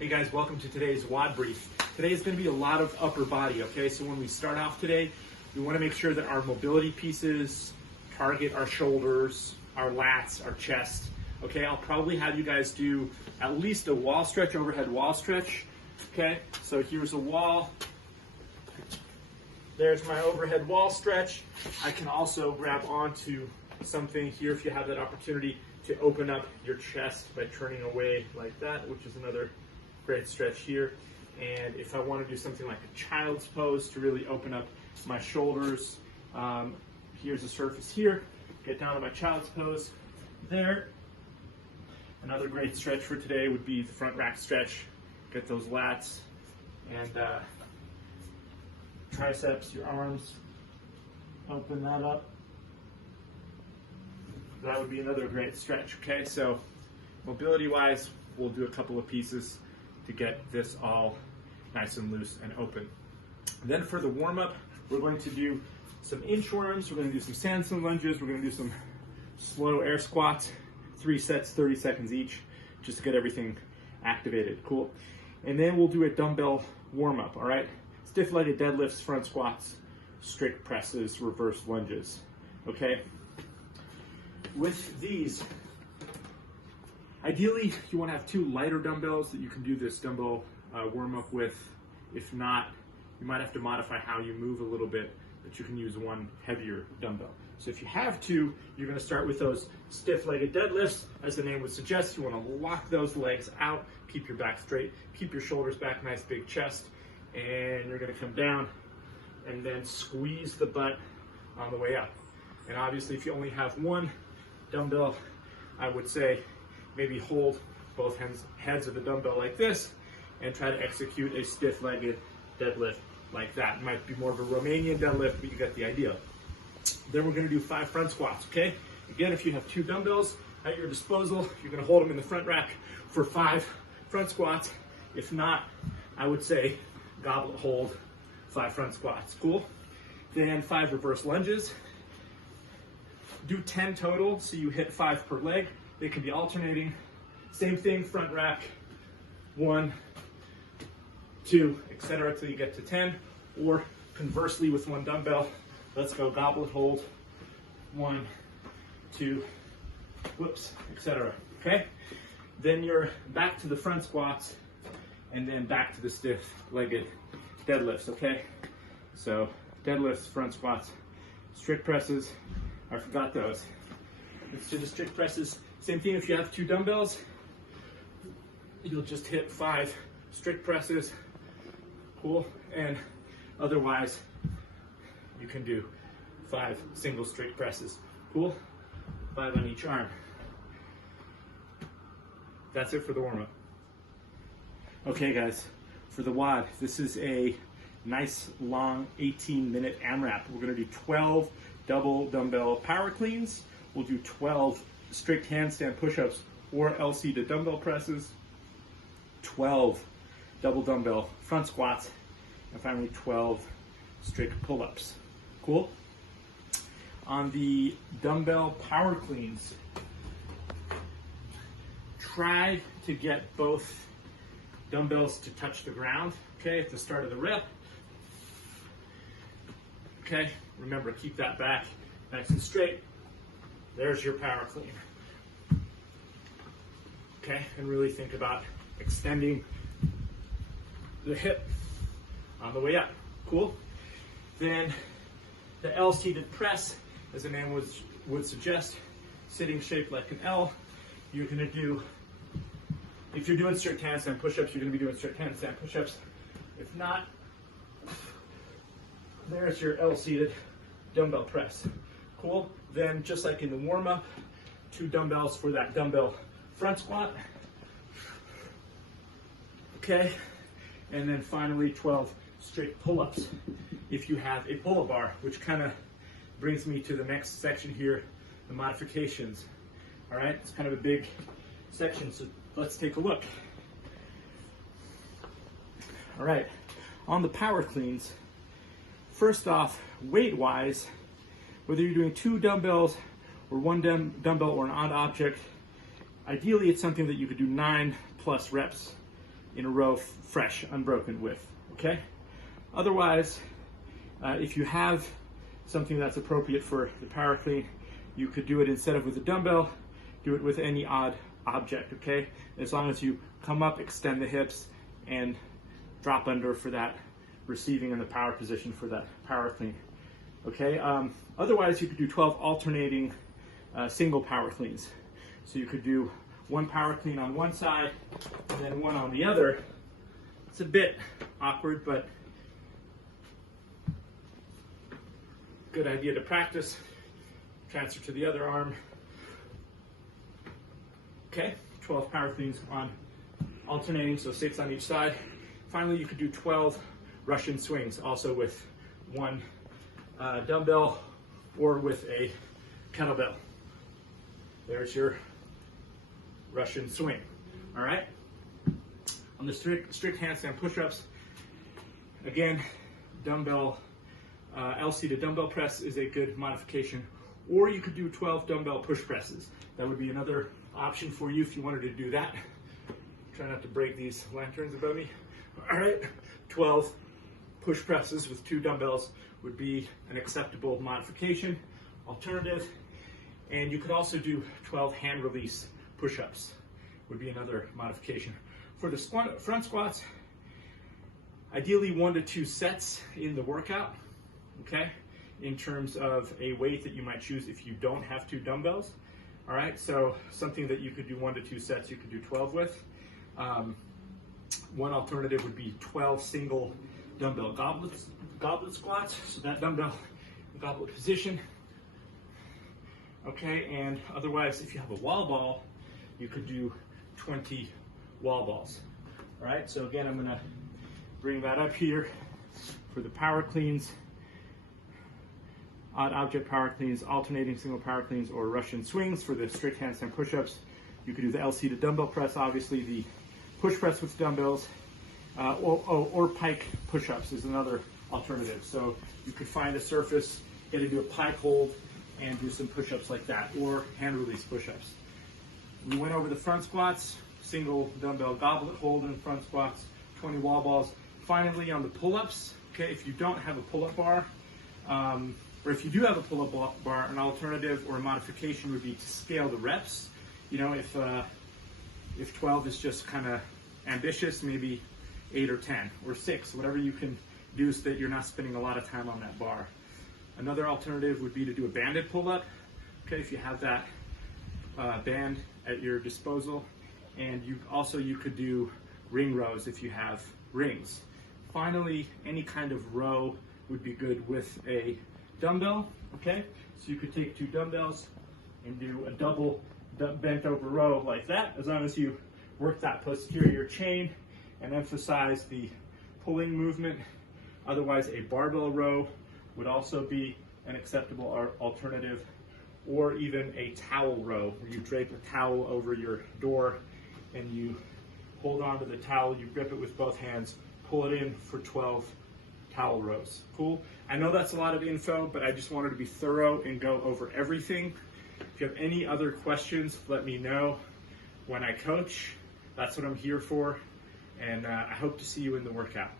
Hey guys, welcome to today's WOD brief. Today is going to be a lot of upper body, okay? So when we start off today, we want to make sure that our mobility pieces target our shoulders, our lats, our chest, okay? I'll probably have you guys do at least a wall stretch, overhead wall stretch, okay? So here's a wall. There's my overhead wall stretch. I can also grab onto something here if you have that opportunity to open up your chest by turning away like that, which is another great stretch here. And if I want to do something like a child's pose to really open up my shoulders, here's a surface here. Get down to my child's pose there. Another great stretch for today would be the front rack stretch. Get those lats and triceps, your arms, open that up. That would be another great stretch, okay? So mobility wise, we'll do a couple of pieces to get this all nice and loose and open. Then for the warm up, we're going to do some inchworms, we're going to do some sandstone lunges, we're going to do some slow air squats, 3 sets, 30 seconds each, just to get everything activated, cool? And then we'll do a dumbbell warm up, all right? Stiff-legged deadlifts, front squats, strict presses, reverse lunges, okay? With these, ideally you want to have 2 lighter dumbbells that you can do this dumbbell warm up with. If not, you might have to modify how you move a little bit, but you can use 1 heavier dumbbell. So if you have 2, you're going to start with those stiff-legged deadlifts. As the name would suggest, you want to lock those legs out, keep your back straight, keep your shoulders back, nice big chest, and you're going to come down and then squeeze the butt on the way up. And obviously if you only have 1 dumbbell, I would say maybe hold both heads of the dumbbell like this and try to execute a stiff-legged deadlift like that. It might be more of a Romanian deadlift, but you get the idea. Then we're going to do 5 front squats, okay? Again, if you have 2 dumbbells at your disposal, you're going to hold them in the front rack for 5 front squats. If not, I would say goblet hold 5 front squats, cool? Then 5 reverse lunges. Do 10 total, so you hit 5 per leg. They can be alternating. Same thing, front rack, 1, 2, etc. till you get to 10. Or conversely with 1 dumbbell, let's go goblet hold, 1, 2, whoops, etc. Okay? Then you're back to the front squats and then back to the stiff-legged deadlifts, okay? So deadlifts, front squats, strict presses, I forgot those. Let's do the strict presses. Same thing if you have 2 dumbbells, you'll just hit 5 strict presses, cool? And otherwise, you can do 5 single strict presses, cool? 5 on each arm. That's it for the warm-up. Okay guys, for the WOD, this is a nice long 18-minute AMRAP. We're gonna do 12 double dumbbell power cleans. We'll do 12 strict handstand push-ups or LC to dumbbell presses, 12 double dumbbell front squats, and finally 12 strict pull-ups. Cool? On the dumbbell power cleans, try to get both dumbbells to touch the ground, okay, at the start of the rep. Okay, remember, keep that back nice and straight. There's your power clean. Okay, and really think about extending the hip on the way up. Cool? Then the L-seated press, as the name would suggest, sitting shaped like an L. You're gonna do, if you're doing strict handstand push-ups, you're gonna be doing strict handstand push-ups. If not, there's your L-seated dumbbell press. Cool? Then just like in the warm-up, 2 dumbbells for that dumbbell front squat. Okay? And then finally 12 strict pull-ups if you have a pull-up bar, which kind of brings me to the next section here, the modifications. All right? It's kind of a big section, so let's take a look. All right, on the power cleans, first off, weight-wise, whether you're doing 2 dumbbells or 1 dumbbell or an odd object, ideally it's something that you could do 9+ reps in a row, fresh, unbroken with, okay? Otherwise, if you have something that's appropriate for the power clean, you could do it instead of with a dumbbell, do it with any odd object, okay? As long as you come up, extend the hips, and drop under for that receiving in the power position for that power clean, okay? Otherwise, you could do 12 alternating single power cleans. So you could do one power clean on one side and then one on the other. It's a bit awkward, but good idea to practice. Transfer to the other arm. Okay, 12 power cleans on alternating, so 6 on each side. Finally, you could do 12 Russian swings, also with one dumbbell or with a kettlebell. There's your Russian swing. All right. On the strict handstand push-ups, again, dumbbell LC to dumbbell press is a good modification, or you could do 12 dumbbell push presses. That would be another option for you if you wanted to do that. Try not to break these lanterns above me. All right, 12 push presses with 2 dumbbells would be an acceptable modification, alternative. And you could also do 12 hand release push-ups, would be another modification. For the front squats, ideally 1 to 2 sets in the workout, okay? In terms of a weight that you might choose if you don't have 2 dumbbells. All right, so something that you could do 1 to 2 sets, you could do 12 with. One alternative would be 12 single dumbbell goblet squats. So that dumbbell goblet position. Okay, and otherwise, if you have a wall ball, you could do 20 wall balls. All right, so again, I'm gonna bring that up here for the power cleans, odd object power cleans, alternating single power cleans, or Russian swings. For the strict handstand push-ups, you could do the LC to dumbbell press, obviously the push press with dumbbells, or pike push-ups is another alternative. So you could find a surface, get into a pike hold, and do some push-ups like that, or hand release push-ups. We went over the front squats, single dumbbell goblet hold in front squats, 20 wall balls. Finally, on the pull-ups, okay, if you don't have a pull-up bar, or if you do have a pull-up bar, an alternative or a modification would be to scale the reps. You know, if 12 is just kind of ambitious, maybe 8 or 10 or 6, whatever you can do so that you're not spending a lot of time on that bar. Another alternative would be to do a banded pull-up, okay, if you have that band at your disposal. And you could do ring rows if you have rings. Finally, any kind of row would be good with a dumbbell, okay? So you could take 2 dumbbells and do a double bent over row like that, as long as you work that posterior chain and emphasize the pulling movement. Otherwise, a barbell row would also be an acceptable alternative, or even a towel row, where you drape a towel over your door and you hold onto the towel, you grip it with both hands, pull it in for 12 towel rows. Cool? I know that's a lot of info, but I just wanted to be thorough and go over everything. If you have any other questions, let me know when I coach. That's what I'm here for, and I hope to see you in the workout.